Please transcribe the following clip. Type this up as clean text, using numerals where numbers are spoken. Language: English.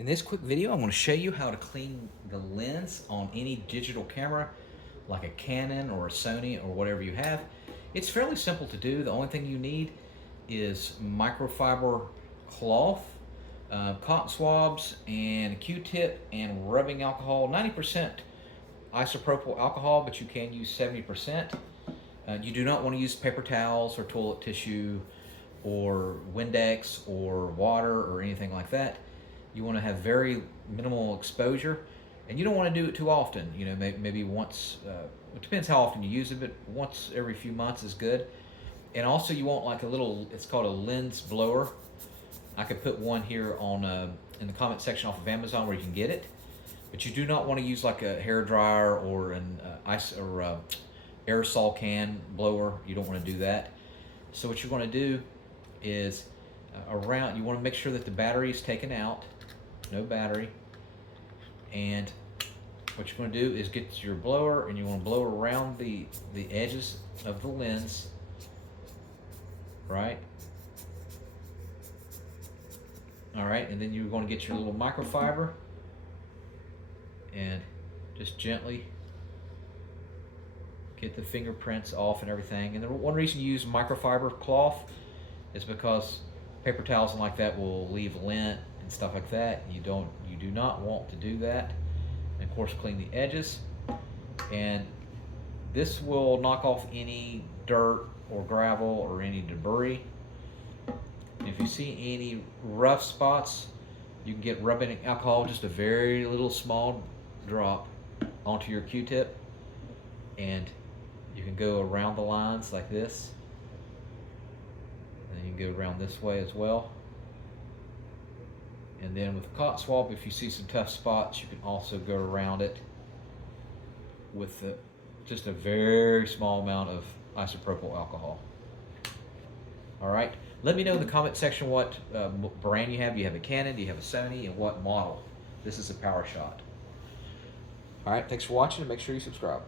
In this quick video, I'm going to show you how to clean the lens on any digital camera like a Canon or a Sony or whatever you have. It's fairly simple to do. The only thing you need is microfiber cloth, cotton swabs, and a Q-tip and rubbing alcohol. 90% isopropyl alcohol, but you can use 70%. You do not want to use paper towels or toilet tissue or Windex or water or anything like that. You want to have very minimal exposure, and you don't want to do it too often. You know, maybe once, it depends how often you use it, but once every few months is good. And also you want like a little, it's called a lens blower. I could put one here on in the comment section off of Amazon where you can get it. But you do not want to use like a hair dryer or an aerosol can blower. You don't want to do that. So what you're going to do is you want to make sure that the battery is taken out, no battery. And what you're going to do is get your blower and you want to blow around the edges of the lens, right? All right, and then you're going to get your little microfiber and just gently get the fingerprints off and everything. And the one reason you use microfiber cloth is because paper towels and like that will leave lint and stuff like that. You do not want to do that. And of course, clean the edges. And this will knock off any dirt or gravel or any debris. And if you see any rough spots, you can get rubbing alcohol, just a very little small drop onto your Q-tip, and you can go around the lines like this. And then you can go around this way as well. And then with the cotton swab, if you see some tough spots, you can also go around it with just a very small amount of isopropyl alcohol. All right, let me know in the comment section what brand you have. Do you have a Canon? Do you have a Sony? And what model? This is a PowerShot. All right, thanks for watching, and make sure you subscribe.